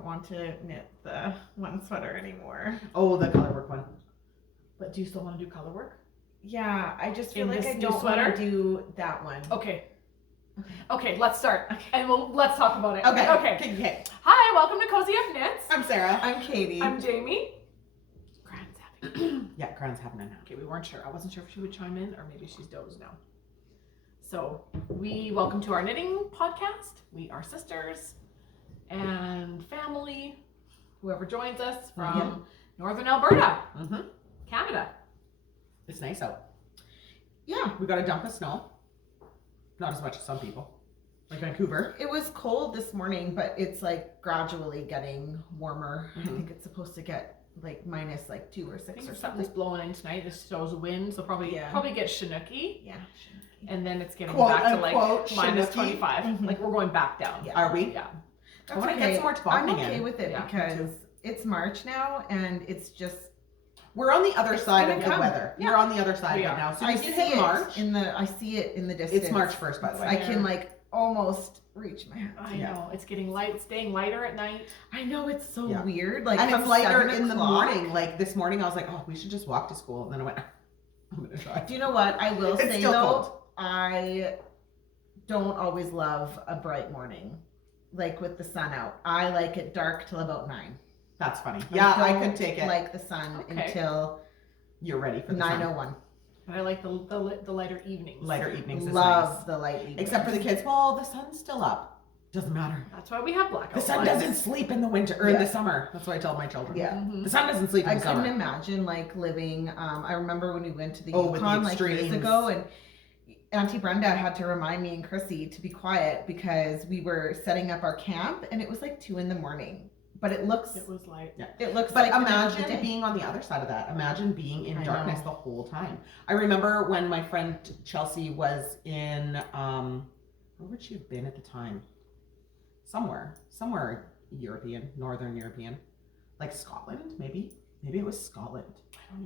don't want to knit the one sweater anymore. Oh, the color work one. But do you still want to do color work? Yeah, I just feel In like this I new don't sweater? want to do that one. Okay. Okay, let's start. Okay. And let's talk about it. Okay. Okay. Hi, welcome to Cozy Up Knits. I'm Sarah. I'm Katie. I'm Jamie. Grand's happening. Yeah, Grand's happening now. Okay, we weren't sure. I wasn't sure if she would chime in or maybe she's dozed now. So, welcome to our knitting podcast. We are sisters and family, whoever joins us from Northern Alberta, Canada. It's nice out. Yeah. We got a dump of snow. Not as much as some people. Like Vancouver. It was cold this morning, but it's like gradually getting warmer. I think it's supposed to get like minus like 2 or 6 I think or something's something. blowing in tonight. This shows wind, so probably get Chinooky. Yeah. And then it's getting Quote, back to unquote, like minus Chinooky. 25. Like we're going back down. Yeah. Are we? Yeah. I want to get some more I'm tobogganing okay in. with it Yeah, me because it's March now and it's just We're on the other side of gonna the come. weather. Yeah. We're on the other side We right are. now. So I you see hit it March. I see it in the distance. It's March 1st, by the way. I can like almost reach my hand. I know. It's getting light. It's staying lighter at night. I know, it's so Yeah. weird. Like, And it's come lighter 7 in the o'clock. morning. Like this morning, I was like, oh, we should just walk to school. And then I went, I'm going to try. Do you know what I will It's say still though? cold. I don't always love a bright morning, like with the sun out. I like it dark till about 9. That's funny. Yeah, I don't could take it. like the sun Okay. until You're ready for the sun. 9:01. And I like the lighter evenings. Lighter evenings is Love nice. the light evenings. Except for the kids. Well, the sun's still up. Doesn't matter. That's why we have blackout The sun lights. doesn't sleep in the winter or in the summer. That's what I tell my children. Yeah. Mhm. The sun doesn't sleep in I the summer. couldn't imagine like living. I remember when we went to the Oh, with the Yukon like years extremes. ago, and Auntie Brenda had to remind me and Chrissy to be quiet because we were setting up our camp, and it was like 2 a.m. But it looks, It was light. it looks But like the middle of the imagine day. being on the other side of that. Imagine being in I darkness know. the whole time. I remember when my friend Chelsea was in, where would she have been at the time? Somewhere European, Northern European, like Scotland, maybe. Maybe it was Scotland.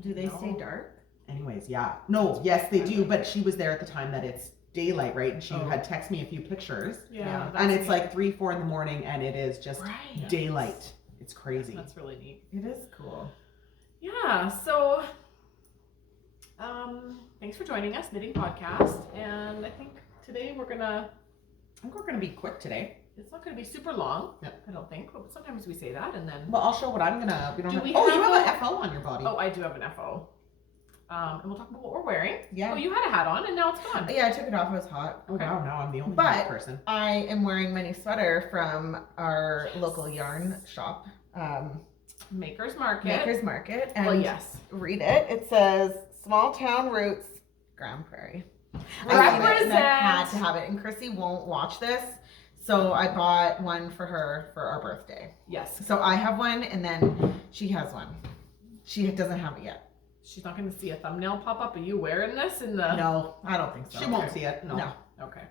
Do they stay dark? Anyways, yeah. No, yes, they do. But she was there at the time that it's daylight, right? And she Oh. had texted me a few pictures. Yeah. And it's like 3, 4 in the morning, and it is just Right. daylight. It's crazy. That's really neat. It is cool. Yeah. So, thanks for joining us, Knitting Podcast. And I think today we're gonna. I think we're going to be quick today. It's not gonna be super long. Yeah. I don't think. But sometimes we say that, and then. Well, I'll show what I'm going to. We don't Do have. we Oh, you have have an FO on your body. Oh, I do have an FO. And we'll talk about what we're wearing. Yeah. Oh, you had a hat on, and now it's gone. Yeah, I took it off. It was hot. Oh, Okay. wow. Now I'm the only But- person. I am wearing my new sweater from our local yarn shop, Maker's Market. Maker's Market. And Well, yes. read it. It says "Small Town Roots, Grande Prairie." I Represent. love it, and I had to have it. And Chrissy won't watch this, so I bought one for her for our birthday. Yes. So I have one, and then she has one. She doesn't have it yet. She's not gonna see a thumbnail pop up. Are you wearing this in the? No, I don't think so. She won't see it. No. No. Okay.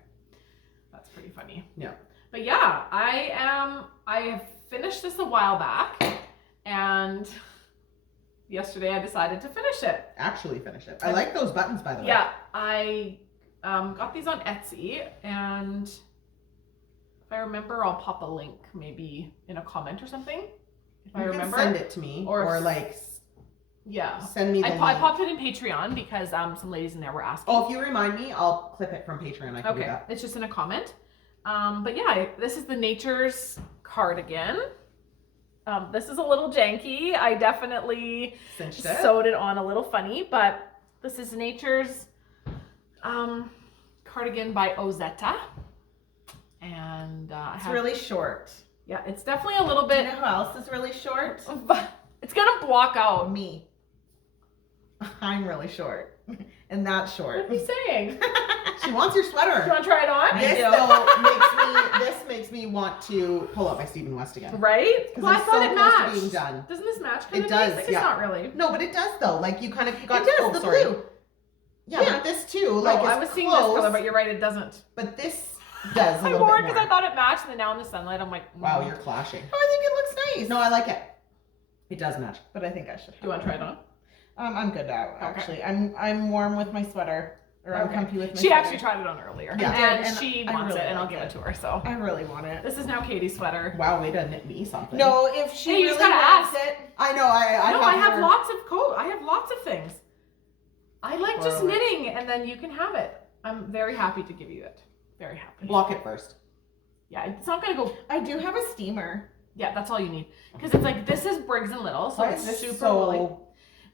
That's pretty funny. Yeah. But yeah, I have finished this a while back, and yesterday I decided to finish it. Actually finish it. I like those buttons, by the way. Yeah, I got these on Etsy, and if I remember, I'll pop a link maybe in a comment or something. If I You can remember. send it to me. Or Or if- like Yeah. send me the I link. popped it in Patreon because some ladies in there were asking. Oh, if you remind me, I'll clip it from Patreon. I can do Okay, that. it's just in a comment. But yeah, this is the Nature's cardigan. This is a little janky. I definitely Cinched it. sewed it on a little funny, but this is Nature's cardigan by Ozetta. And I It's have, really short. yeah, it's definitely a little Do you bit, know who else is really short? but it's gonna block out. Me. I'm really short, and that's What short. are you saying? She wants your Do you sweater. want to try it on? I This do. though makes me want to pull out my Stephen West again. Right? Because Well, I I'm thought so it close to matched. being done. Doesn't this match kind It of does, nice? Like, yeah. it's not really. No, but it does though. Like you kind of got. It does, oh, the sorry. blue. Yeah, Yeah. but this too. Like No, it's I was seeing close, this color, but you're right, it doesn't. but this does a I little wore it bit because more. I thought it matched, and then now in the sunlight, I'm like, Wow, you're clashing. Oh, I think it looks nice. No, I like it. It does match. But I think I should. Do you want to try it on? I'm good now. Okay. Actually, I'm warm with my sweater. Or I'm comfy with my She sweater. actually tried it on earlier. Yeah. And, And she I wants really it, and I'll like give it it. to her. So I really want it. this is now Katie's sweater. Wow, way to knit me something. No, if she Hey, you really just gotta wants ask. it. I know. I have your- lots of I have lots of things. I like just Borrow it. knitting, and then you can have it. I'm very happy to give you it. Very happy. Block it first. Yeah, it's not gonna go. I do have a steamer. Yeah, that's all you need. Because it's like, this is Briggs and Little, so Why it's is this super so- woolly.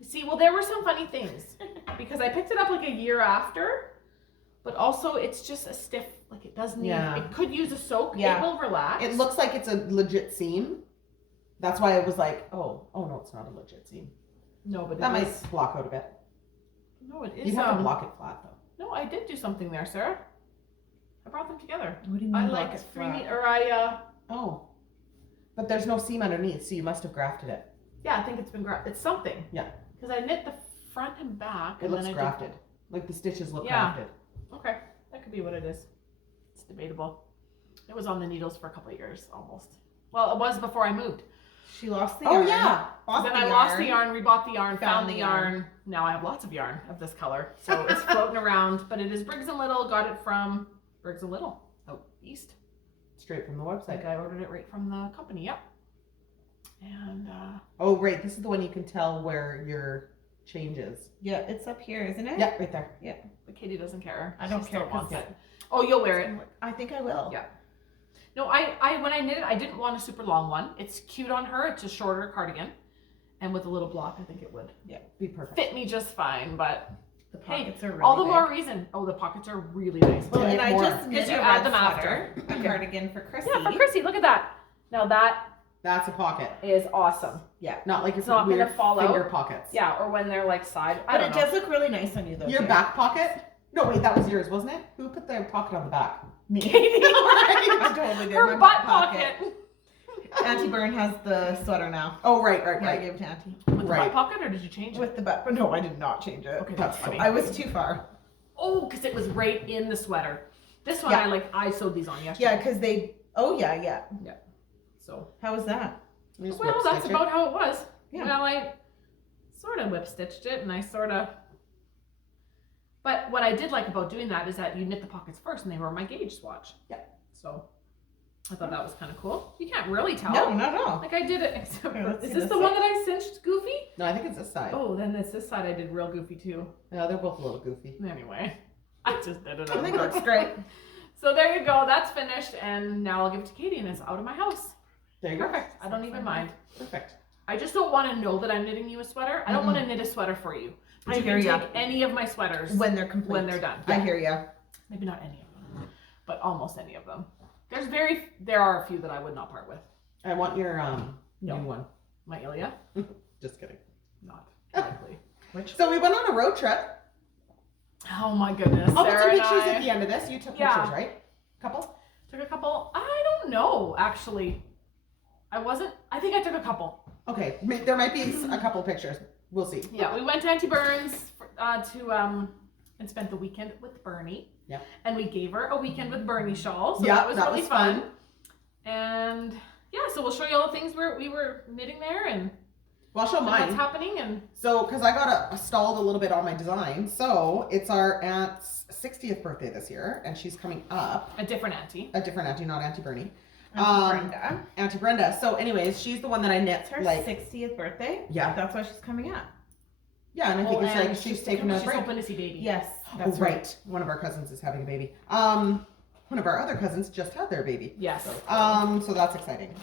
See, well, there were some funny things because I picked it up like a year after, but also it's just a stiff. Like it does need. Yeah. It could use a soak. Yeah. It will relax. It looks like it's a legit seam. That's why I was like, oh no, it's not a legit seam. No, but That it might is. block out a bit. No, it is. You have to block it flat though. No, I did do something there, Sarah. I brought them together. What do you mean? I block like it free flat? or I. Oh, but there's no seam underneath, so you must have grafted it. Yeah, I think it's been grafted. It's something. Yeah. Because I knit the front and back. It and looks then I grafted. Like the stitches look Yeah. grafted. Okay, that could be what it is. It's debatable. It was on the needles for a couple of years, almost. Well, it was before I moved. She lost the Oh yarn. yeah. Bought Then the I lost the yarn, rebought the yarn, found the yarn. yarn. Now I have lots of yarn of this color. So it's floating around, but it is Briggs & Little. Got it from Briggs & Little out east. Straight from the I website. think I ordered it right from the company, yep. And Oh right, this is the one you can tell where your change is. Yeah, it's up here, isn't it? Yeah, right there. but Katie doesn't care. I don't She still care, wants 'cause- it. Oh, you'll wear it. I think I will. Yeah. No, I when I knit it, I didn't want a super long one. It's cute on her. It's a shorter cardigan. And with a little block, I think it would Be perfect. fit me just fine. But The pockets are really all the big. more reason. Oh, the pockets are really nice. Well, too. and I more. just knit you a add red them after. sweater, a Okay. cardigan for Chrissy. Yeah, for Chrissy, look at that. Now that That's a pocket. is awesome. Not like It's not gonna weird fall finger out. pockets. Yeah, or when they're like side. I But don't it know. does look really nice on you though. Your too. back pocket? No, wait, that was yours, wasn't it? Who put their pocket on the back? Me. Katie, I totally did. her My butt back pocket. Auntie Byrne has the sweater now. Oh, right. Yeah, I gave it to Auntie. With the Right. butt pocket, or did you change it? With the butt. But no, I did not change it. Okay, that's funny. I was too far. Oh, because it was right in the sweater. This one, Yeah. I sewed these on Yeah, yesterday. because they. Oh yeah, yeah. So. How was that? Well, that's about how it was. Yeah. Well, I sort of whip stitched it, and I sort of. But what I did like about doing that is that you knit the pockets first, and they were my gauge swatch. Yeah. So, I thought that was kind of cool. You can't really tell. No, not at all. Like I did it. Except Here, for, let's is see this this the one that I cinched goofy? No, I think it's this side. Oh, then it's this side I did real goofy too. No, they're both a little goofy. Anyway, I just did it. I think it looks great. So there you go. That's finished, and now I'll give it to Katie, and it's out of my house. There you go. Perfect. I don't even mind. Perfect. I just don't want to know that I'm knitting you a sweater. I don't want to knit a sweater for you. But I you hear can ya. take any of my sweaters When they're complete. when they're done. I hear ya. Maybe not any of them, but almost any of them. There are a few that I would not part with. I want your No. new one. My Ilya, Just kidding. not likely. So we went on a road trip. Oh my goodness. I'll put some Sarah and pictures I at the end of this. You took Yeah. pictures, right? Couple? took a couple. I don't know, actually. I think I took a couple. Okay. There might be a couple pictures. We'll see. Yeah, we went to Auntie Burns and spent the weekend with Bernie. Yeah. And we gave her a weekend with Bernie shawl, so Yeah, that was that really was fun. fun. And yeah, so we'll show you all the things we were knitting there and Well, I'll show what's mine. happening. And So, because I got stalled a little bit on my design. So, it's our aunt's 60th birthday this year, and she's coming up. a different auntie. A different auntie, not Auntie Bernie. Auntie Brenda. Auntie Brenda. So, anyways, she's the one that I knit. It's her Like, 60th birthday. yeah. That's why she's coming up. Yeah, and I think it's and like she's taking a she's break. hoping to see baby. Yes, Oh, that's right. One of our cousins is having a baby. One of our other cousins just had their baby. Yes. So that's exciting.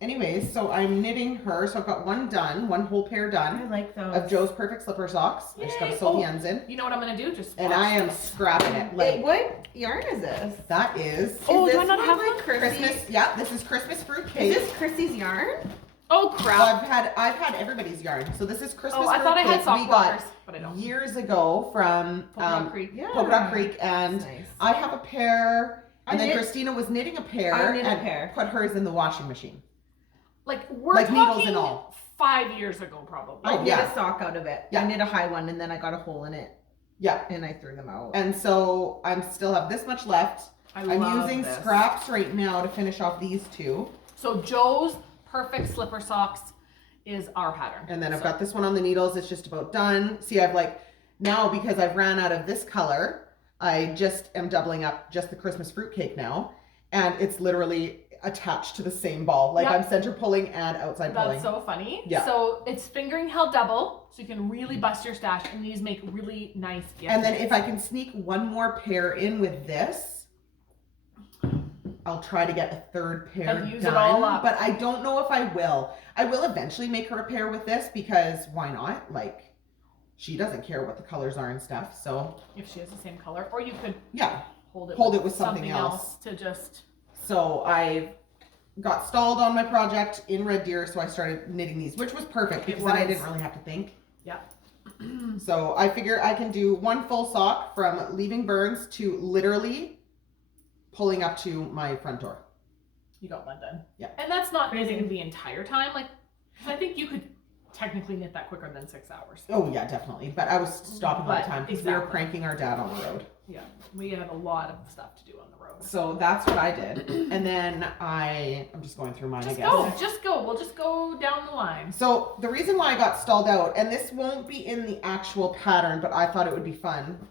Anyways, so I'm knitting her. So I've got one done, one whole pair I done like those. of Joe's Perfect Slipper Socks. I just got to Yay. sew the Oh. ends in. You know what I'm gonna do? Just And watch. I am scrapping it. Wait, Like, what yarn is this? that is Oh, is do this I not one have like one? Christmas. Yeah, this is Christmas fruit cake. Is this Chrissy's yarn? Oh So crap! I've had everybody's yarn. So this is Christmas Oh, I fruit thought I had cake sock we got blockers, but I don't. years ago from Polka Dot Creek. Yeah. Polka Dot Creek, and Nice. I have a pair, and I then knit- Christina was knitting a pair I knit a and pair. put hers in the washing machine. Like we're Like talking needles and all. 5 years ago, probably. I Oh, knit yeah. a sock out of it. Yeah. I knit a high one and then I got a hole in it Yeah, and I threw them out. and so I'm still have this much left. I'm love using this. scraps right now to finish off these two, So Joe's Perfect Slipper Socks is our pattern. and then I've So- got this one on the needles. It's just about done. See, I've like Now, because I've ran out of this color, I just am doubling up just the Christmas fruitcake now. And it's literally attached to the same ball. Like I'm center pulling and outside pulling. That's so funny. Yeah. So it's fingering held double, so you can really bust your stash, and these make really nice gifts. And then if I can sneak one more pair in with this, I'll try to get a third pair and use done. it all up. But I don't know if I will. I will eventually make her a pair with this because why not? Like, she doesn't care what the colors are and stuff. So if she has the same color, or you could hold it with something else to just. So I got stalled on my project in Red Deer, so I started knitting these, which was perfect because then I didn't really have to think. Yeah. So I figure I can do one full sock from leaving Burns to literally pulling up to my front door. You got one done. Yeah. And that's not knitting the entire time. Like, 'cause I think you could technically knit that quicker than 6 hours. Oh yeah, definitely. But I was stopping all the time because we were Exactly. pranking our dad on the road. Yeah. We had a lot of stuff to do on the road. So that's what I did. And then I'm just going through mine, I guess. Just go. We'll just go down the line. So the reason why I got stalled out, and this won't be in the actual pattern, but I thought it would be fun,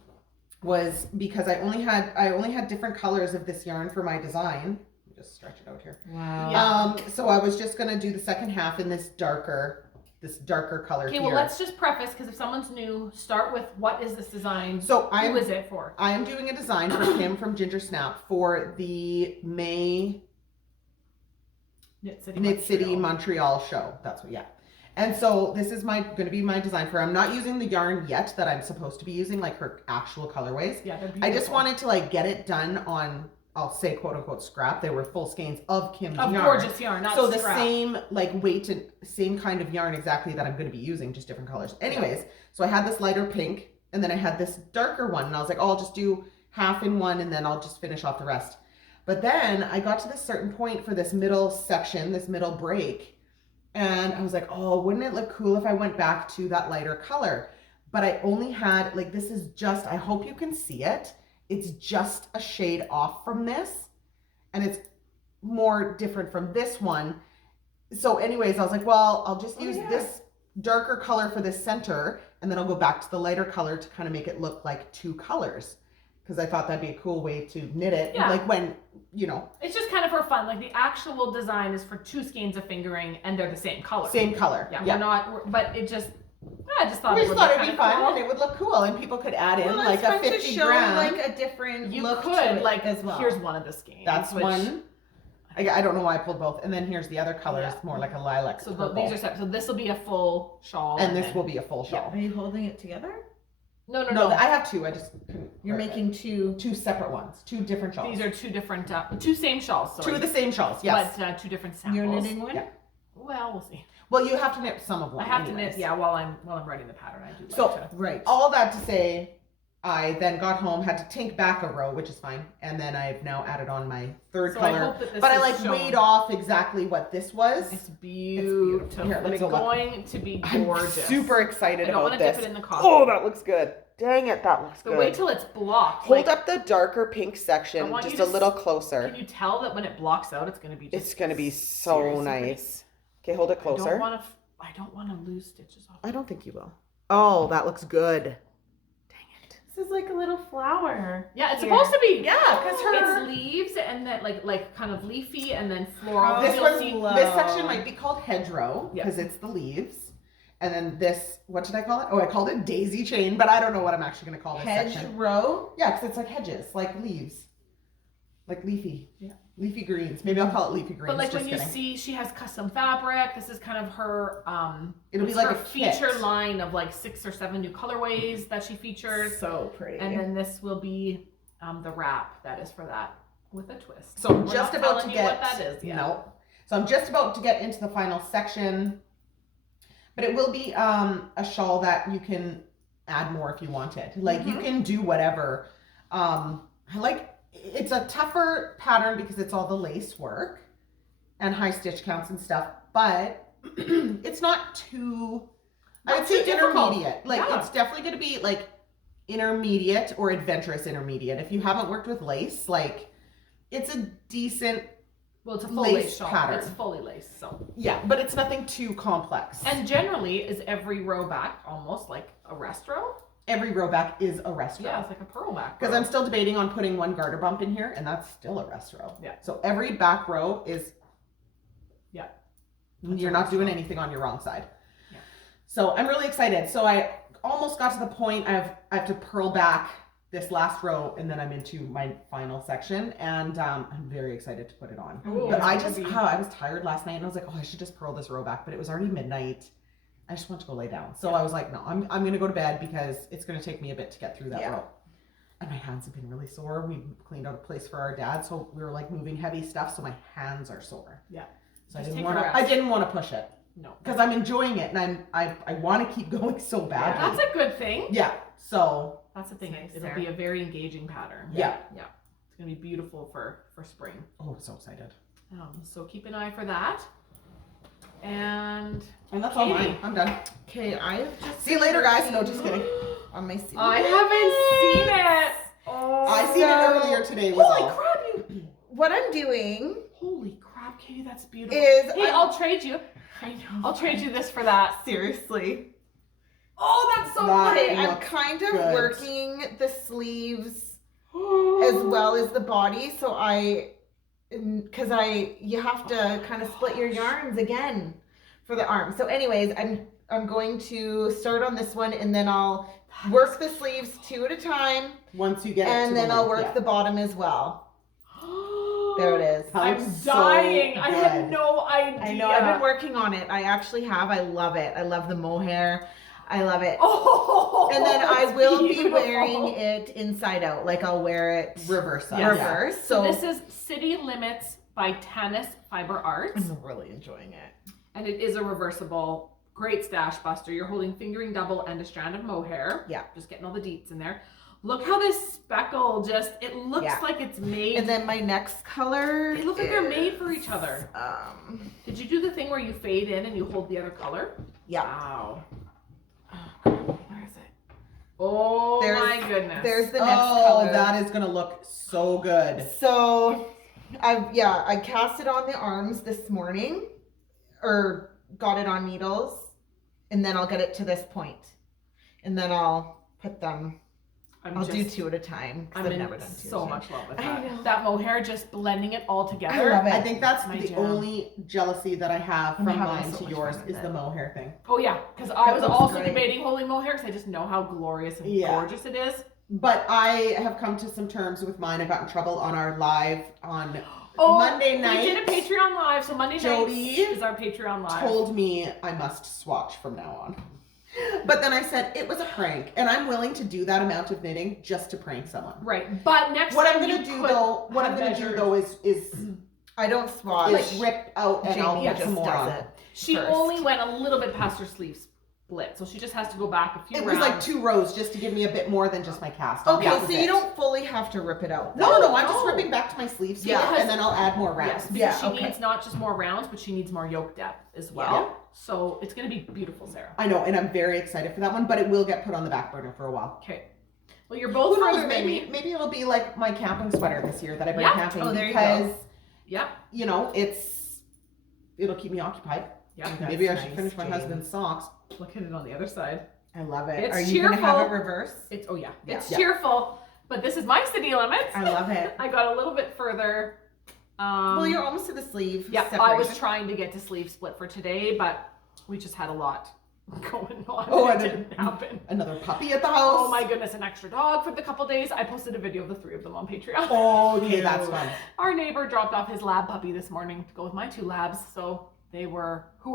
was because I only had different colors of this yarn for my design. Let me just stretch it out here. Wow. Yeah. So I was just gonna do the second half in this darker color Okay, here. well, let's just preface, because if someone's new, start with what is this design? So Who is it for? I am doing a design for Kim from Ginger Snap for the May Knit City Montreal show. That's what, yeah. And so this is going to be my design for her. I'm not using the yarn yet that I'm supposed to be using, like her actual colorways. Yeah, they're beautiful. I just wanted to like get it done on, I'll say quote unquote scrap. They were full skeins of Kim's yarn. Gorgeous yarn, not so scrap. the same like weight and same kind of yarn exactly that I'm going to be using, just different colors. Anyways, so I had this lighter pink and then I had this darker one and I was like, oh, I'll just do half in one and then I'll just finish off the rest. But then I got to this certain point for this middle section, this middle break, and I was like, oh, wouldn't it look cool if I went back to that lighter color? But I only had, like, this is just, I hope you can see it. It's just a shade off from this. And it's more different from this one. So anyways, I was like, well, I'll just use this darker color for this center. And then I'll go back to the lighter color to kind of make it look like two colors. Because I thought that'd be a cool way to knit it. Yeah. Like when, you know. It's just kind of for fun. Like the actual design is for 2 skeins of fingering and they're the same color. Same color. Yeah, but it just, I just thought We it just would thought look it'd be kind of fun cool. and it would look cool and people could add in like a 50 show gram. like a different You look could, to it like, as well. here's one of the skeins. That's which, one. I don't know why I pulled both. And then here's the other color. Yeah. It's more like a lilac So purple. these are separate. So this will be a full shawl. and this then- will be a full shawl. Are you holding it together? No. No, I have two. I just couldn't. You're work it. making two. two separate ones, two different shawls. These are 2 different, 2 same shawls, sorry. two of the same shawls, yes. But 2 different samples. You're knitting one? Yeah. Well, we'll see. Well, you have to knit some of one. I have anyways. to knit, while I'm writing the pattern. I do like So, to. Right. All that to say, I then got home, had to tink back a row, which is fine, and then I've now added on my third So I color. hope that this But I is like shown. weighed off exactly what this was. It's beautiful. Here, let me It's go look. going to be I'm gorgeous. super excited I don't about want to this. dip it in the coffee. Oh, that looks good. Dang it, that looks But good. wait till it's blocked. Hold like, up the darker pink I section want just you a to little closer. Can you tell that when it blocks out, it's going to be just It's going to be so seriously nice. Okay, hold it pretty. closer. I don't want to lose stitches off. I don't think you will. Oh, that looks good. Dang it. This is like a little flower. Yeah, it's here. supposed to be. Yeah, because her... It's leaves and then like kind of leafy and then floral. This You'll one, see- this section might be called hedgerow Yeah. because it's the leaves. And then this, what did I call it? Oh, I called it daisy chain, but I don't know what I'm actually going to call this section. Hedgerow. Yeah, because it's like hedges, like leaves. Like leafy. Yeah. Leafy greens. Maybe I'll call it leafy greens. But like just when you kidding. see she has custom fabric, this is kind of her It'll be it's like her a kit. feature line of like 6 or 7 new colorways that she features. So pretty. And then this will be the wrap that is for that with a twist. So I'm We're just not about to telling get... you what that is yet. No. So I'm just about to get into the final section. But it will be a shawl that you can add more if you wanted. Like you can do whatever. It's a tougher pattern because it's all the lace work and high stitch counts and stuff. But it's not too... Not I'd say too difficult. intermediate. Like Yeah. it's definitely going to be like intermediate or adventurous intermediate. If you haven't worked with lace, like it's a decent... Well, it's a full lace lace shawl. pattern. It's fully laced, so. Yeah, but it's nothing too complex. And generally, is every row back almost like a rest row? every row back is a rest row. Yeah, it's like a pearl back. Because I'm still debating on putting one garter bump in here, and that's still a rest row. Yeah. So every back row is. Yeah. You're not doing anything on your wrong side. Yeah. So I'm really excited. So I almost got to the point I have to purl back this last row, and then I'm into my final section, and I'm very excited to put it on. Ooh, But I I was tired last night, and I was like, oh, I should just purl this row back, but it was already midnight. I just want to go lay down. So I was like, no, I'm going to go to bed because it's going to take me a bit to get through that row. And my hands have been really sore. We cleaned out a place for our dad, so we were like moving heavy stuff, so my hands are sore. Yeah. So Just I didn't want to push it. No. Because I'm enjoying it, and I want to keep going so badly. That's a good thing. Yeah. So That's the thing. Nice, It'll Sarah. be a very engaging pattern. yeah. Yeah. It's gonna be beautiful for spring. Oh, I'm so excited. So keep an eye for that. And And that's all Katie. mine. I'm done. Okay, I have just See you later, guys. No, just kidding. on my seat. I haven't seen it. Oh, I seen it earlier today. Was Holy all. crap! You. What I'm doing Holy crap, Katie, that's beautiful. is Hey, I'll trade you. I know. I'll trade you this for that. Seriously. Oh, that's so That Okay, I'm looks kind of good. working the sleeves pretty. as well as the body, so you have to kind of split your yarns again for the arm. So anyways, I'm going to start on this one, and then I'll work the sleeves 2 at a time, Once you get it and to then the I'll length, work yeah. the bottom as well. There it is. I'm Sounds so dying. I had good. no idea. I know, I've been working on it. I actually have. I love it. I love the mohair. I love it. Oh, And then I that's will be beautiful. wearing it inside out. Like I'll wear it Reverse side. Yes. Yeah. reverse. So So this is City Limits by Tanis Fiber Arts, I'm really enjoying it. and it is a reversible, great stash buster. You're holding fingering double and a strand of mohair. Yeah. Just getting all the deets in there. Look how this speckle it looks Yeah. like it's made. And then my next color. They look like they're made for each other. Did you do the thing where you fade in and you hold the other color? Yeah. Wow. Where is it? Oh There's- my goodness. There's the next Oh, color. that is gonna look so good. So, I cast it on the arms this morning, or got it on needles, and then I'll get it to this point, and then I'll put them. I'll do 2 at a time. 'Cause I'm I've in never done 2 so at a time. much love with I that. know. That mohair just blending it all together. I love it. I think that's My the jam. only jealousy that I have I'm from having mine so to much yours fun with is the it. mohair thing. Oh yeah, because I That was looks also great. debating holding mohair because I just know how glorious and Yeah. gorgeous it is. But I have come to some terms with mine. I got in trouble on our live on Oh, Monday night. we did a Patreon live, so Monday Jody night is our Patreon live. told me I must swatch from now on. But then I said it was a prank, and I'm willing to do that amount of knitting just to prank someone. Right, but next What time I'm you gonna do could though, what I'm have gonna do measured- though is I don't swatch. rip out and I'll Jamie put just some more does on. it. She first. only went a little bit past her sleeve split, so she just has to go back a few It rounds. was like 2 rows just to give me a bit more than just my cast. Okay, That so was you it. don't fully have to rip it out. No, then. I'm just No. ripping back to my sleeve split, Yeah. and then I'll add more rounds. Yes, because Yeah, she okay. needs not just more rounds, but she needs more yoke depth as well. Yeah. So it's gonna be beautiful, Sarah. I know, and I'm very excited for that one, but it will get put on the back burner for a while. Okay. Well, you're both Who knows? further than me. Maybe it'll be like my camping sweater this year that I bring Yeah. camping Oh, there you because Yeah. it'll keep me occupied. Yeah. Maybe I That's should nice, finish my Jane. husband's socks. Look at it on the other side. I love it. It's Are you gonna have cheerful. it reverse? It's Yeah. It's Yeah. cheerful, but this is my city limits. I love it. I got a little bit further. Well, you're almost to the sleeve. Yeah, I was separation. trying to get to sleeve split for today, but we just had a lot going on. Oh, it and didn't happen. Another puppy at the house. Oh my goodness, an extra dog for the couple days. I posted a video of the 3 of them on Patreon. Oh, okay, that's fun. Our neighbor dropped off his lab puppy this morning to go with my 2 labs, so who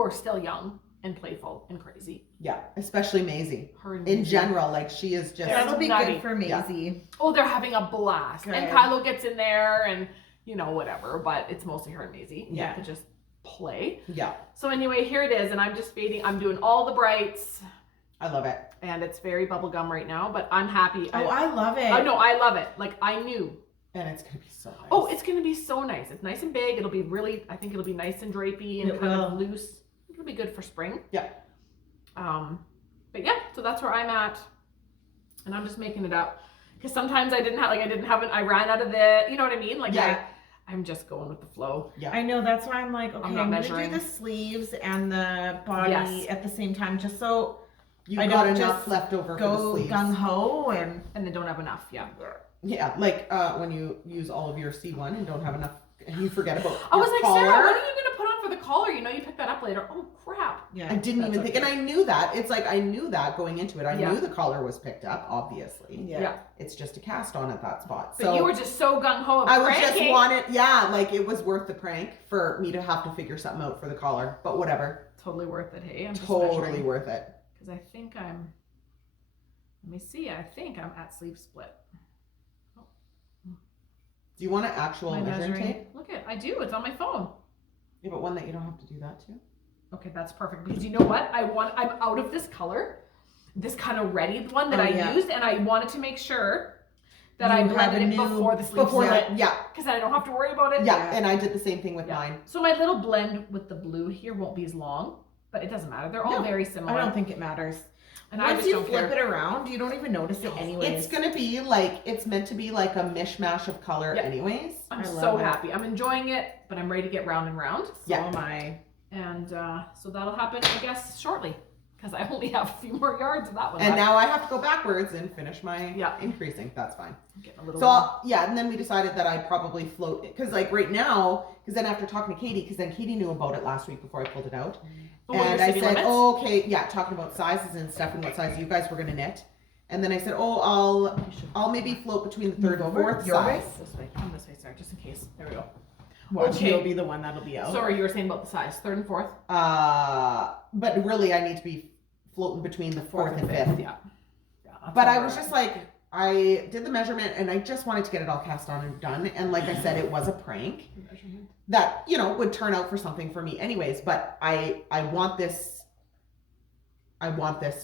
are still young and playful and crazy. Yeah, especially Maisie. Her and In Maisie. general, like she is just. Yeah. That'll be Nutty. good for Maisie. Oh, they're having a blast. And Good. Kylo gets in there and, whatever, but it's mostly her and Maisie. Yeah. To just play. Yeah, So anyway, here it is, and I'm just fading. I'm doing all the brights, I love it. and it's very bubblegum right now, but I'm happy. Oh, I love it. I know, I love it. Like, I knew. And it's gonna be so nice. Oh, it's going to be so nice. It's nice and big. It'll be really, I think it'll be nice and drapey and It kind of will. loose. It'll be good for spring. Yeah. But yeah, so that's where I'm at. And I'm just making it up. Because sometimes I ran out of you know what I mean? Like, Yeah. I'm just going with the flow. I know, that's why I'm like, okay, not I'm gonna measuring. do the sleeves and the body Yes. at the same time, just so You I got don't enough just left over for the go sleeves. gung ho and And they don't have enough. Yeah. Yeah, like when you use all of your C1 and don't have enough, and you forget about I was your like, collar. Sarah, what are you gonna put on for the collar? You know, you pick that up later. Oh crap. yeah. I didn't even think, and I knew that. It's like I knew that going into it. I Yeah. knew the collar was picked up, obviously. Yeah. It's just a cast on at that spot. But So you were just so gung ho. I was just wanted, like it was worth the prank for me to have to figure something out for the collar. But whatever, Totally worth it. Hey, I'm just totally worth it. because I think I'm. Let me see. I think I'm at sleeve split. Do you want an actual Am I measuring measuring? tape? Look it. I do. It's on my phone. Yeah, but one that you don't have to do that to. Okay, that's perfect because you know what? I'm out of this color, this kind of ready one that Oh, I yeah. used, and I wanted to make sure that I You have blended a it new- before the sleeve Before split, that, yeah, because I don't have to worry about it. yeah, and I did the same thing with Yeah. mine. So my little blend with the blue here won't be as long, but it doesn't matter. They're all No, very I similar. don't think it matters. And I Once just you don't flip care. it around, you don't even notice it anyways. It's gonna be like it's meant to be like a mishmash of color, Yeah. anyways. I'm I so love it. happy. I'm enjoying it, but I'm ready to get round and round. So Yeah. am I. And so that'll happen, I guess, shortly, because I only have a few more yards of that one. And left. now I have to go backwards and finish my Yeah. increasing. That's fine. I'm getting a little. So and then we decided that I'd probably float it because like right now, because then after talking to Katie, because then Katie knew about it last week before I pulled it out, Oh, your and I city said, limits? oh, okay, yeah, talking about sizes and stuff and what size you guys were gonna knit, and then I said, oh, I'll maybe float between the third and Move over. fourth Your way? size. This way. Come this way, sorry, just in case. There we go. Watch, Okay. you'll be the one that'll be out. Sorry, you were saying about the size, third and fourth. But really, I need to be floating between the fourth and fifth. Yeah. That's But all I was right. just like, I did the measurement and I just wanted to get it all cast on and done. And like I said, it was a prank Measurement. that, you know, would turn out for something for me anyways. But I want this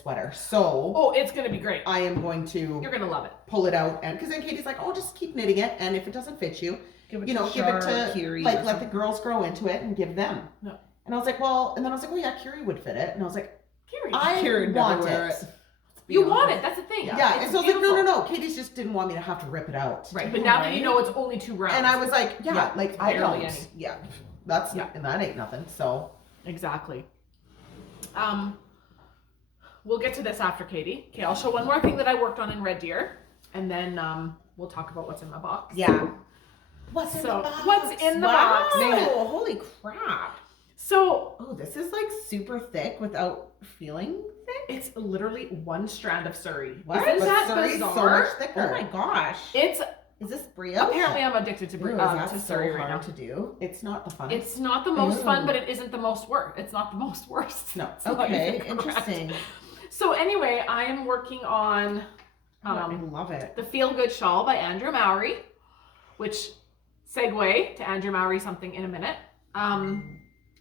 sweater. So Oh, it's gonna be great. I am going to You're gonna love it. pull it out. And because then Katie's like, oh, just keep knitting it. And if it doesn't fit you, give it you know, to give it Shar or to, Kiri like, or let the something. girls grow into it and give them. No. And I was like, well, and then I was like, oh yeah, Kiri would fit it. And I was like, Kiri. I Kiri would want never wear it. it. You want it. That's the thing. Yeah, It's and so I was like, beautiful. no. Katie's just didn't want me to have to rip it out. Right, but now that you Right. know it's only 2 rounds. And I was like, yeah, like I barely don't. any. Yeah, that's Yeah. and that ain't nothing. So Exactly. We'll get to this after Katie. Okay, I'll show one more thing that I worked on in Red Deer, and then we'll talk about what's in my box. Yeah. what's in the box? What's in the Wow. box? Name it. Holy crap. So Oh, this is like super thick without feeling thick. it's literally one strand of Surrey. What? Isn't But that Surrey's bizarre? so much Oh thicker. my gosh. It's Is this brioche? apparently I'm addicted to, Ooh, to that's Surrey so right now. hard to do. It's not the fun. It's not the most fun, Ooh. but it isn't the most worst. It's not the most worst. no. It's not Okay, even correct. interesting. So anyway, I am working on I love it. the Feel Good Shawl by Andrew Mowry, which segue to Andrew Mowry something in a minute.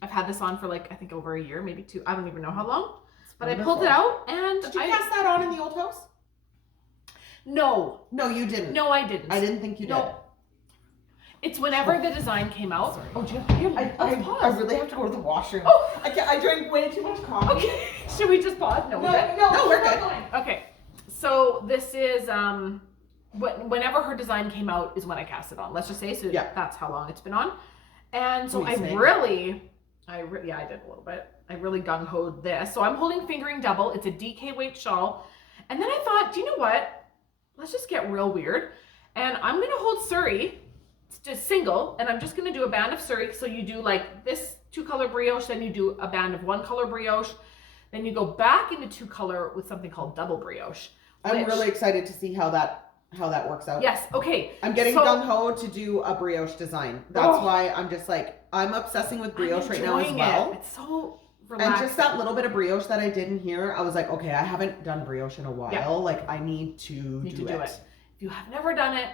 I've had this on for like I think over a year, maybe 2. I don't even know how long. But I pulled it out and Did you pass that on in the old house? No, No, you didn't. no, I didn't. I didn't think you did. No. It's whenever the design came out. Sorry. Oh, do you have I pause. really have to go to the washroom. Oh. I drank way too much coffee. Okay, should we just pause? No, we're good. No, we're we're not good. going. Okay, so this is whenever her design came out is when I cast it on. Let's just say so. Yeah. That's how long it's been on, and so What do you think? yeah, I did a little bit. I really gung hoed this. So I'm holding fingering double. It's a DK weight shawl, and then I thought, do you know what? Let's just get real weird, and I'm gonna hold Surrey. It's just single, and I'm just gonna do a band of Surrey. So you do like this 2-color brioche, then you do a band of 1-color brioche, then you go back into 2-color with something called double brioche. I'm which- really excited to see how that works out. Yes, okay. I'm getting So- gung ho to do a brioche design. That's Oh. why I'm just like I'm obsessing with brioche I'm right now as enjoying well. it. It's so And relaxing. just that little bit of brioche that I did in here, I was like, okay, I haven't done brioche in a while. Yeah. Like I need to Need do to do it. it. If you have never done it,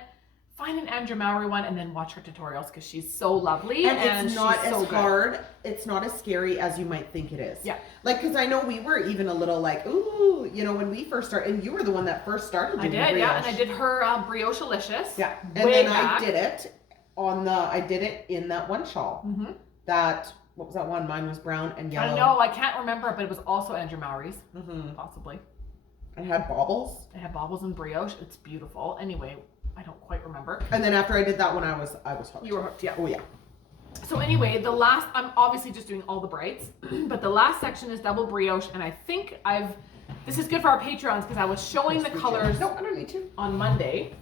find an Andrew Mowry one and then watch her tutorials because she's so lovely And it's not she's as so good. hard. It's not as scary as you might think it is. Yeah. Like, because I know we were even a little like, ooh, you know, when we first started, and you were the one that first started I doing did, brioche. yeah, and I did her Brioche-alicious. Yeah. And way then back. I did it in that one shawl. Mm-hmm. That, what was that one? Mine was brown and yellow. I know, I can't remember, but it was also Andrew Mowry's, Mm-hmm. possibly. It had baubles. It had baubles and brioche. It's beautiful. Anyway, I don't quite remember. And then after I did that one, I was hooked. You were hooked, yeah. Oh yeah. So anyway, the last, I'm obviously just doing all the brights, but the last section is double brioche, and I think I've this is good for our Patreons because I was showing the colors No, I don't need to. on Monday.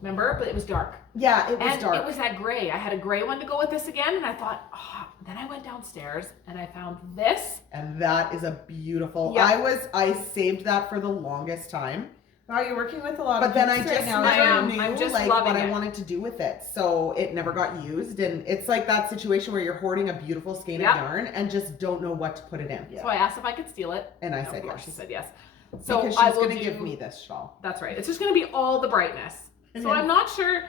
Remember? But it was dark. Yeah, it was And dark. it was that gray. I had a gray one to go with this again, and I thought, then I went downstairs and I found this. And that is a beautiful. Yeah. I saved that for the longest time. Wow, you're working with a lot But of then I pinks just right now. I am. never knew I'm just like loving what I it. wanted to do with it. So it never got used. And it's like that situation where you're hoarding a beautiful skein Yep. of yarn and just don't know what to put it in. So I asked if I could steal it. And I No, said of course yes. she said yes. So because I she's will going to do, give me this shawl. That's right. It's just going to be all the brightness. And So then- I'm not sure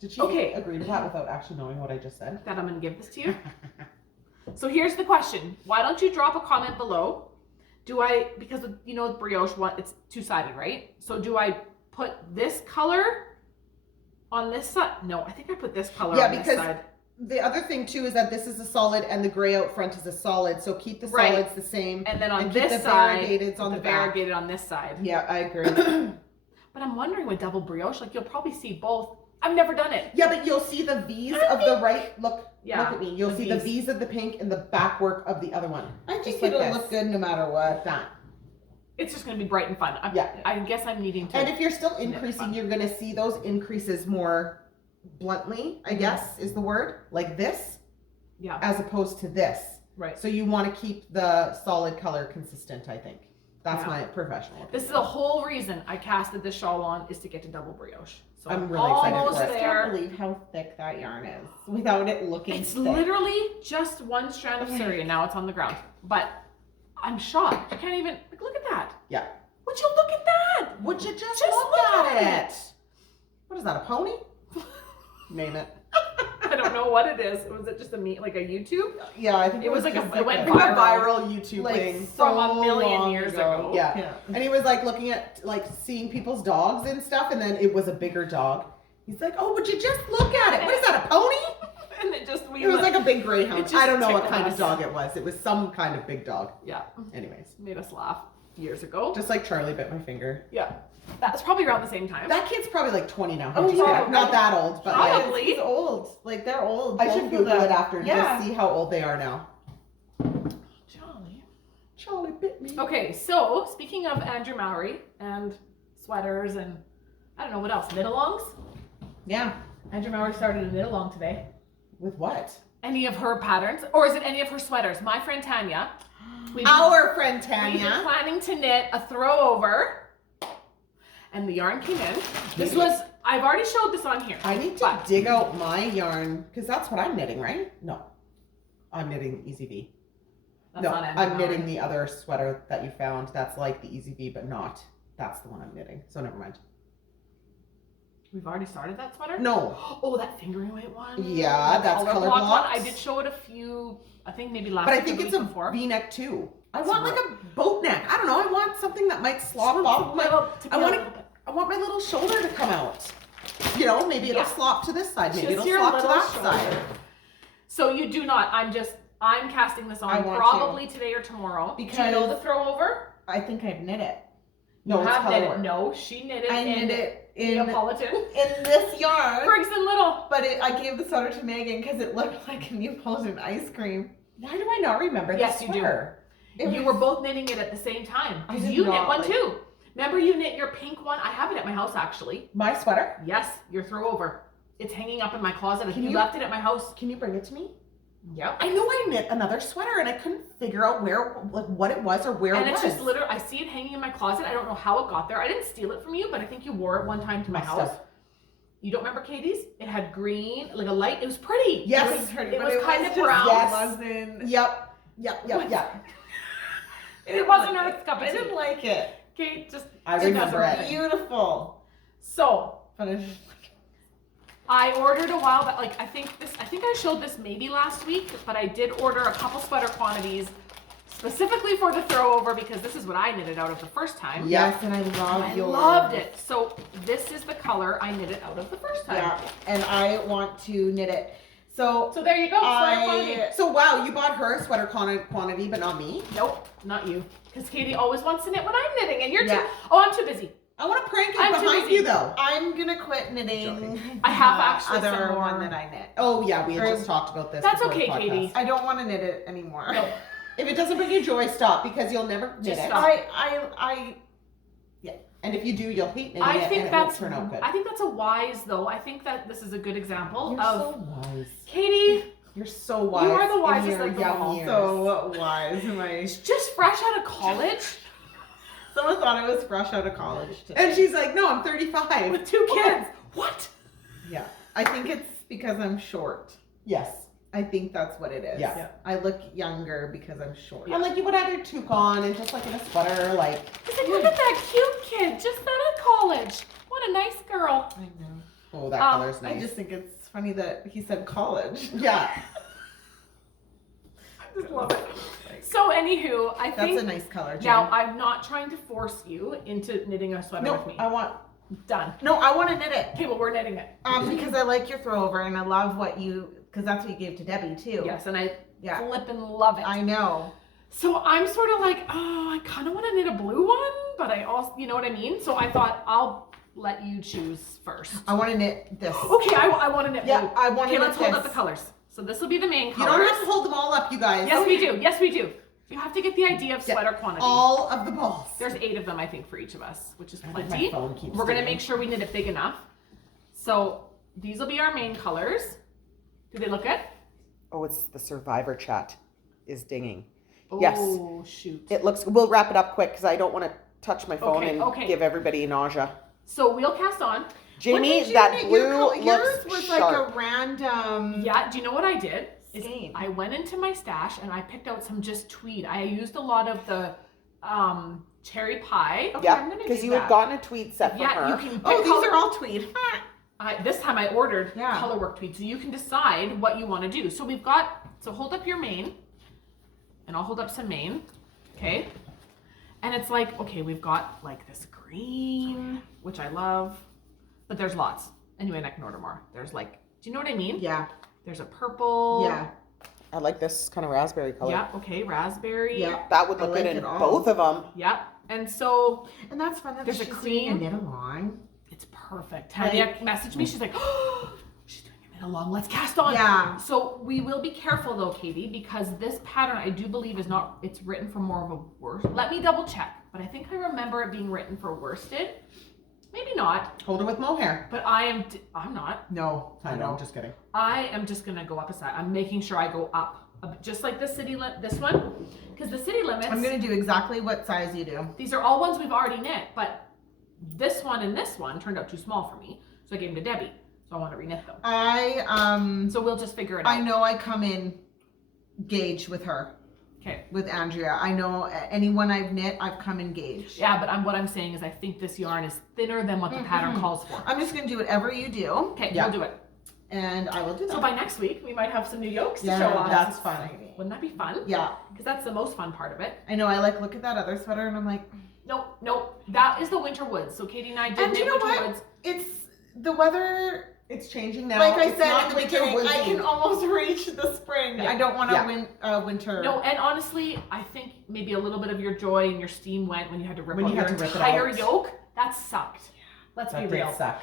Did she Okay. agree to that without actually knowing what I just said? that I'm going to give this to you. So here's the question. Why don't you drop a comment below? Because you know with brioche, it's two-sided, right? So do I put this color on this side? No, I think I put this color Yeah, on this because side. The other thing too is that this is a solid and the gray out front is a solid. So keep the Right. solids the same. And then on and keep this the side, variegateds on the the back. variegated on this side. Yeah, I agree. But I'm wondering with double brioche, like you'll probably see both. I've never done it. Yeah, but you'll see the V's of the right. Look Yeah, at me. You'll the see the V's. V's of the pink and the back work of the other one. I think Just like it'll this. look good no matter what. That. It's just going to be bright and fun. Yeah. I guess I'm needing to. And if you're still Knit increasing, fun. you're gonna see those increases more bluntly, I guess is the word. Like this, Yeah, as opposed to this. right. So you want to keep the solid color consistent, I think. That's Yeah. my professional opinion. This is the whole reason I casted this shawl on is to get to double brioche. So I'm really excited for almost it. I can't there. believe how thick that yarn is without it looking It's thick. literally just one strand of Okay. Surrey and now it's on the ground. But I'm shocked. I can't even look at that. Yeah. Would you look at that? Would you just Just look at it? What is that, a pony? Name it. I don't know what it is. Was it just like a YouTube? Yeah, I think It was like just it went Like a viral. viral YouTube like thing. From so a million long years ago. Yeah. And he was like looking at like seeing people's dogs and stuff, and then it was a bigger dog. He's like, "Oh, would you just look at it? What is that, a pony?" And it just It was like a big It greyhound. just I don't know what tickled kind us. of dog it was. It was some kind of big dog. yeah, Anyways, made us laugh years ago. just like Charlie bit my finger. Yeah, that's probably around the same time. That kid's probably like 20 now. Oh, I'm just yeah. kidding. Not that old, but like, Probably. He's old. Like they're old. I both should of Google them. it after and Yeah. just see how old they are now. Jolly. Charlie bit me. Okay, so speaking of Andrew Mowry and sweaters and I don't know what else, knit-alongs. Yeah. Andrew Mowry started a knit-along today. With what? Any of her patterns, or is it any of her sweaters? My friend Tanya. we've been- Our friend We've been Tanya. planning to knit a throwover, and the yarn came in. This was, I've already showed this on here. I need to But- dig out my yarn because that's what I'm knitting, right? No, I'm knitting Easy V. That's No, not Andrew I'm Mowry. knitting the other sweater that you found. That's like the Easy V, but not. That's the one I'm knitting. So never mind. We've already started that sweater? No. Oh, that fingering weight one. Yeah, The that's color block blocks. one. I did show it a few, I think maybe last But I week or think the it's week a before. V-neck too. I want like a boat neck. I don't know. I want something that might slop off my. I want it. I want my little shoulder to come out. You know, maybe it'll Yeah. slop to this side. Maybe Just it'll your slop to little that shoulder. side. So you do not. I'm casting this I on want probably today or tomorrow. Do you know the Because- throwover? I think I've knit it. No, You it's have color knit work. it. No, she knit it I in knit it in Neapolitan. this yarn. Briggs and Little. But I gave the sweater to Megan because it looked like a Neapolitan ice cream. Why do I not remember Yes, this you do. sweater? You were both knitting it at the same time. I Because did you knit not, one like- too. Remember you knit your pink one? I have it at my house actually. My sweater? Yes, your throwover. It's hanging up in my closet. Can You you- left it at my house. Can you bring it to me? Yep. I know I knit another sweater and I couldn't figure out what it was or where And it it's was. just literally, I see it hanging in my closet. I don't know how it got there. I didn't steal it from you, but I think you wore it one time to my Must house. have. You don't remember Katie's? It had green, like a light. It was pretty. Yes. It was, pretty, it but was kind of just- brown. Yes. Wasn't. Yep. It wasn't Earth's cup of I tea. didn't like it. Kate just. I she remember doesn't. it. Beautiful. So But I just I ordered a while back. Like I think I showed this maybe last week, but I did order a couple sweater quantities specifically for the throwover because this is what I knitted out of the first time. Yes, and I love I yours. loved it. So this is the color I knitted out of the first time. Yeah, and I want to knit it. So So there you go. Sweater quantity. So wow, you bought her a sweater quantity, but not me. Nope, not you. Because Katie always wants to knit when I'm knitting, and you're Yeah. too. Oh, I'm too busy. I want to prank I'm it too behind busy. you though. I'm gonna quit knitting. Joking. I have the actually some other more. one that I knit. Oh yeah, we had Or- just talked about this. That's before the okay, podcast. Katie. I don't want to knit it anymore. No. If it doesn't bring you joy, stop, because you'll never knit Just it. stop. And if you do, you'll hate knitting I it, think and it that's won't turn out good. I think that's a wise though. I think that this is a good example You're of so wise. Katie. You're so wise. You are the in wisest your of them young all. years. So wise. Just fresh out of college Someone thought I was fresh out of college today. And she's like, no, I'm 35. with 2 kids. What? Yeah. I think it's because I'm short. Yes. I think that's what it is. Yeah. I look younger because I'm short. And like you would have your toque on and just like in a sweater, like. He's like, look at that cute kid just out of college. What a nice girl. I know. Oh, that color's nice. I just think it's funny that he said college. Yeah. I just love it. So anywho, I think That's a nice color, Jen. now I'm not trying to force you into knitting a sweater No, with me. I want to knit it. Okay, well we're knitting it. Because I like your throwover and I love because that's what you gave to Debbie too. Yes, and I Yeah. flippin' love it. I know. So I'm sort of like, oh, I kind of want to knit a blue one, but I also, you know what I mean? So I thought I'll let you choose first. I want to knit this. Okay, I want to knit blue. Yeah, I want to Okay, knit let's hold this. up the colors. So this will be the main You colors. don't have to hold them all up, you guys. Yes, we do. Yes, we do. You have to get the idea of Yeah, sweater quantity. All of the balls. There's 8 of them, I think, for each of us, which is I think plenty. my phone keeps We're going to dinging. make sure we knit it big enough. So these will be our main colors. Do they look good? Oh, it's the survivor chat is dinging. Oh, Yes. shoot. It looks, we'll wrap it up quick because I don't want to touch my phone Okay, and okay. give everybody nausea. So wheel cast on. What Jamie, did you that knit? blue Yours looks was sharp. like a random. Yeah, do you know what I did? Is Skein. I went into my stash and I picked out some just tweed. I used a lot of the cherry pie. Okay, I'm Yeah, gonna because do you that. had gotten a tweed set from Yeah, you her. can pick Oh, these color- are all tweed. This time I ordered Yeah. color work tweed, so you can decide what you want to do. So we've got, so hold up your mane, and I'll hold up some mane, okay? And it's like, okay, we've got like this green, which I love, but there's lots. Anyway, and I can order more. There's like, do you know what I mean? Yeah. There's a purple. Yeah. I like this kind of raspberry color. Yeah, okay, raspberry. Yeah. That would I look like good in it all. both of them. Yep. And so And that's fun that There's a she's cream. doing a knit along. it's perfect. Tanya messaged me. She's like, oh, she's doing a knit along. Let's cast on. Yeah. So we will be careful though, Katie, because this pattern I do believe is not, it's written for more of a worsted. Let me double check, but I think I remember it being written for worsted. Maybe not, Hold her with mohair. but I'm not. No, I know, I'm just kidding. I am just gonna go up a side. I'm making sure I go up, just like the this one, because the city limits, I'm gonna do exactly what size you do. these are all ones we've already knit, but this one and this one turned out too small for me, so I gave them to Debbie. So I want to reknit them. So we'll just figure it out. I know I come in gauge with her, Okay. with Andrea. I know anyone I've knit, I've come in gauge. Yeah, but what I'm saying is I think this yarn is thinner than what the pattern calls for. I'm just gonna do whatever you do, Okay, Yeah. we'll do it. and I will do that. So by next week, we might have some new yolks Yeah, to show off. That's fun. Wouldn't that be fun? Yeah, Because that's the most fun part of it. I know. I look at that other sweater, and I'm like, Nope. That is the winter woods. So Katie and I did And knit you know winter what? woods. it's the weather. It's changing now. Like I It's said not in the winter beginning, I woodsy. can almost reach the spring. Yeah. I don't want Yeah. winter. No, and honestly, I think maybe a little bit of your joy and your steam went when you had to rip When out you your had to rip it entire out. yoke. That sucked. Let's That be did real. suck.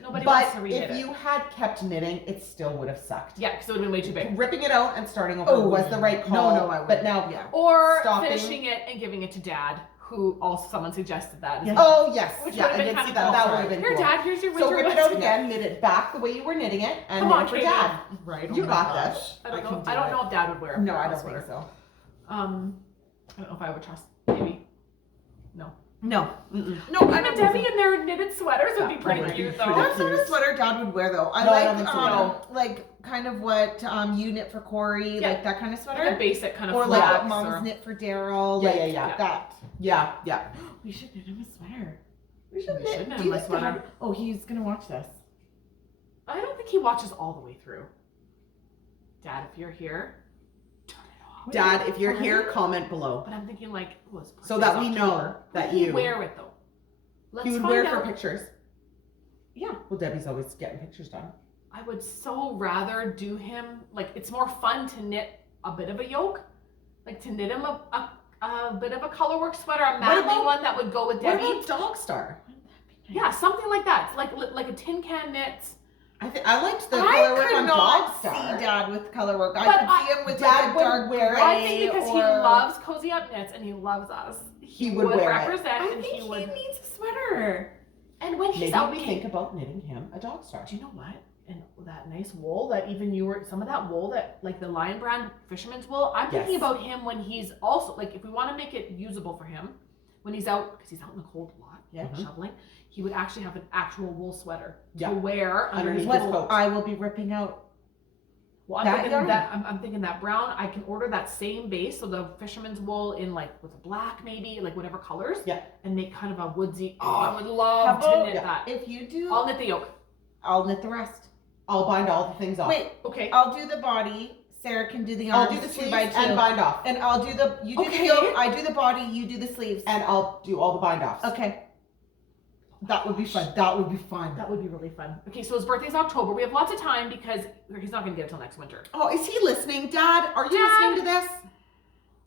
Nobody wants to But reknit if it. you had kept knitting, it still would have sucked. Yeah, because it would have been way too big. Ripping it out and starting over Oh, was the right call. No, I wouldn't. But now, Yeah. Or Stopping. finishing it and giving it to Dad, who also someone suggested that. as Yeah. well. Oh yes, Which yeah, would have I been did kind see of that. cool. That would have been Here, cool. Dad, here's your So winter rip it woods. out again, knit it back the way you were knitting it, and Come knit on, it for Katie. Dad. Right. You oh my got gosh. this. I don't can know. do I don't it. know if Dad would wear. No, I a don't sweater. think so. I don't know if I would trust. Maybe. No. Mm-mm. No, Him I and don't Debbie think in their knitted sweaters would be Yeah, pretty probably. cute, Pretty though. That's not a sweater Dad would wear though. I No, I don't think like so. like kind of what you knit for Corey, Yeah. like that kind of Like a sweater, basic kind of or like flax what Mom's or... knit for Daryl. Yeah, like yeah, yeah. That. Yeah. We should knit him a sweater. We should We knit. should knit do you my think sweater. Dad- Oh, he's gonna watch this. I don't think he watches all the way through. Dad, if you're here, turn it off. Dad, if you're here, comment below But I'm thinking like, oh, his so birthday's that we October. know that Would he you. wear it though. Let's He would find wear it out. for pictures. Yeah. Well, Debbie's always getting pictures done. I would so rather do him, like, it's more fun to knit a bit of a yoke. Like, to knit him a bit of a colorwork sweater, a manly about- one that would go with What Debbie. about Dog Star? Yeah, something like that. Like a tin can knit. I liked the I color work could on not Dog Star. see Dad with color work. I But could see him with Dad like a would dark wear gray. it. I think because he or- loves Cozy Up Knits and he loves us. He would wear it. represent I and think he would. needs a sweater. And when he's Maybe out, we think about knitting him a Dog Star. do you know what? And that nice wool that even you were, some of that wool that like the Lion Brand Fisherman's wool, I'm thinking Yes. about him when he's also like, if we want to make it usable for him, when he's out, because he's out in the cold a lot, Mhm. shoveling, he would actually have an actual wool sweater Yeah. to wear underneath Underneath his his coat. coat. I will be ripping out. Well, I'm That thinking yarn. that I'm thinking that brown. I can order that same base, so the fisherman's wool in like with a black maybe, like whatever colors. Yeah. And make kind of a woodsy. Oh, I would love How to about- knit Yeah. that. If you do, I'll knit the yoke. I'll knit the rest. I'll bind all the things off. Wait, Okay. I'll do the body. Sarah can do the I'll arms. do the 2 sleeves by 2. and bind off. And I'll do the, you do Okay. the yoke, I do the body, you do the sleeves. And I'll do all the bind offs. Okay. That would be fun. That would be fun. That would be really fun. Okay, so his birthday's October. We have lots of time because he's not going to get it till next winter. Oh, is he listening? Dad, are you Dad. listening to this?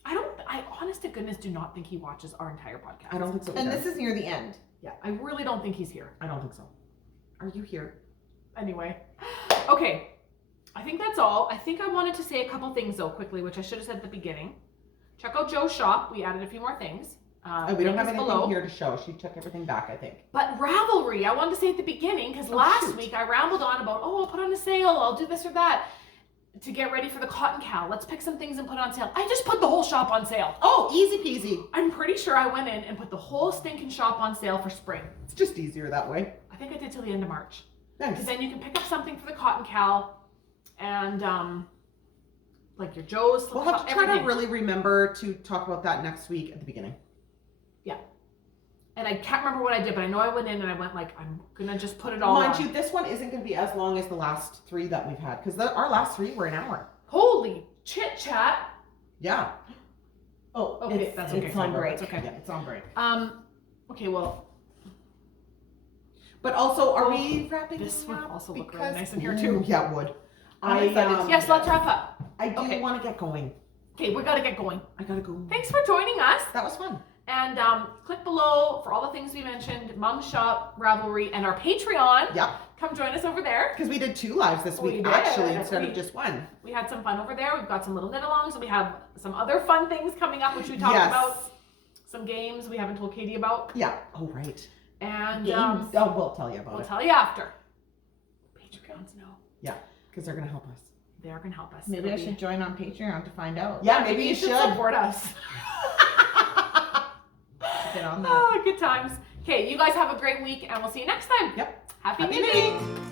I honest to goodness do not think he watches our entire podcast. I don't think so. And either. this is near the end. Yeah, I really don't think he's here. I don't think so. Are you here? Anyway. Okay. I think that's all. I think I wanted to say a couple things though quickly, which I should have said at the beginning. Check out Joe's shop. We added a few more things. And we don't link have is anything below. here to show. She took everything back, I think. But Ravelry, I wanted to say at the beginning, because Oh, last shoot. week I rambled on about, oh, I'll put on a sale, I'll do this or that, to get ready for the cotton cow. Let's pick some things and put on sale. I just put the whole shop on sale. Oh, easy peasy. I'm pretty sure I went in and put the whole stinking shop on sale for spring. It's just easier that way. I think I did till the end of March. Nice. Because then you can pick up something for the cotton cow and like your Joe's. We'll have to try to everything. really remember to talk about that next week at the beginning. And I can't remember what I did, but I know I went in and I went like, I'm gonna just put it all Mind on. you, this one isn't going to be as long as the last 3 that we've had because our last 3 were an hour. Holy chit chat. Yeah. Oh, Okay, it's, that's it's okay. on break. That's okay. Yeah. It's on break. Okay, well, But also, are we wrapping this would up? also look really Because- nice in here Ooh, too. Yeah, it would. I'm excited. Yes, let's wrap up. I do Okay. want to get going. Okay, we gotta get going. I gotta go. Thanks for joining us. That was fun. And click below for all the things we mentioned, Mom's Shop, Ravelry, and our Patreon. Yeah, Come join us over there. because we did 2 lives this We week did. actually instead We- of just 1. We had some fun over there. We've got some little knit-alongs, and we have some other fun things coming up, which we talked Yes. about. Some games we haven't told Katie about. Yeah. Oh right. And Games. Oh, we'll tell you about we'll it tell you after. Patreons know. because they're gonna help us. They are going to help us. Maybe I It'll be- should join on Patreon to find out. Yeah, maybe you should. support us. Get on that. Oh, good times. Okay, you guys have a great week, and we'll see you next time. Yep. Happy Happy knitting. knitting.